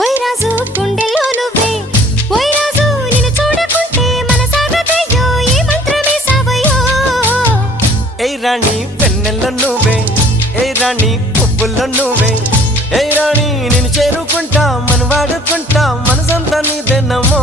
ఓయ్ రాజు గుండెల్లో నువ్వే ఓయ్ రాజు నిన్ను చూడకుంటే మనసాగదయ్యో ఈ మంత్రమే సావయ్యో ఏ రాణి వెన్నెల్లో నువ్వే ఏ రాణి పువ్వుల్లో నువ్వే ఏ రాణి నిన్ను చేరుకుంటా మన వాడుకుంటా మనసంతా నీదేనమ్మో